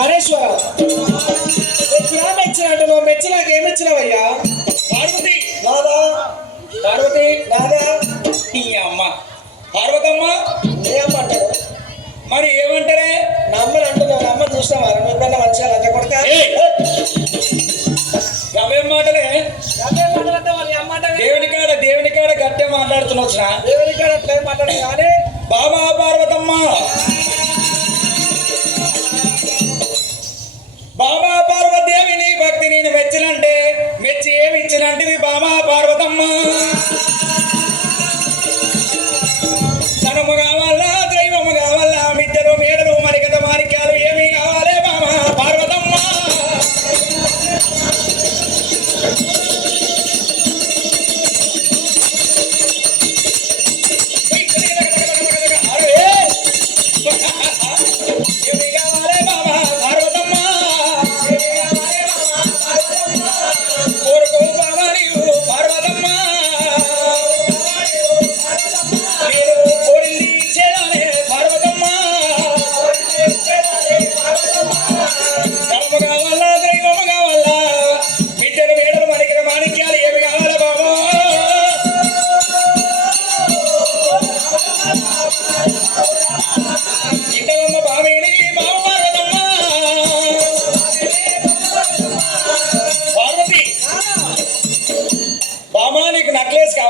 ధారేశ్వర మెచ్చినట్టులో మెచ్చినాకి ఏమి ఇచ్చినవయ్యా పార్వతి నాదా పార్వతి నాదా నీ అమ్మ పార్వతమ్మ ఏమంటారు మరి ఏమంటారే నమ్మని అంటున్నావు నమ్మ చూస్తాం అరవై రూపాయలు మంచిగా లంచ కొడతా గవే మాటలే దేవుని కాడ దేవుని కాడ గట్టే మాట్లాడుతున్నా దేవుని కాడ అట్లే కానీ బాబా పార్వతమ్మ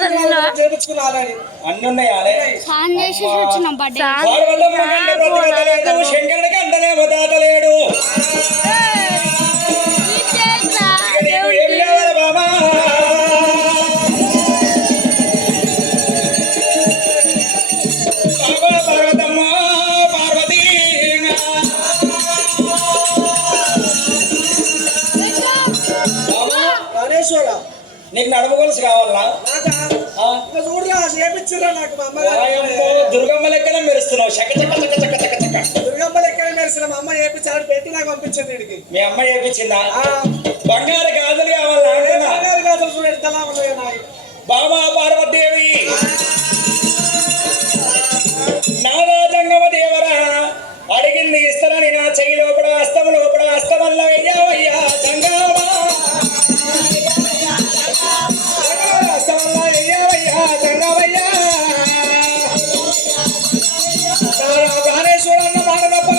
అన్నున్నాయి సాంగ్ చేసేసి వచ్చినాం బర్త్డే నీకు నడుమకొలిసి కావాలా నాకు ఆ అంత చూడ్లా ఏపించిండ్రు నాకు బామ్మ దుర్గమ్మ లెక్కనే మెరుస్తున్నావు శక చక్క చక్కగా చక్కగా దుర్గమ్మ లెక్కనే మెరుస్తున్నావు అమ్మ వేపించినాడు పెట్టి నాకు పంపించింది నీడికి మీ అమ్మ ఏమించినా ఆ బంగారు గాజులు కావాలా నాగారి గాజులు చూడతా ఉండే నాకు బాబా పార్వతిదేవి నాదంగవ దేవరా వాడిగింది Gracias. Sí.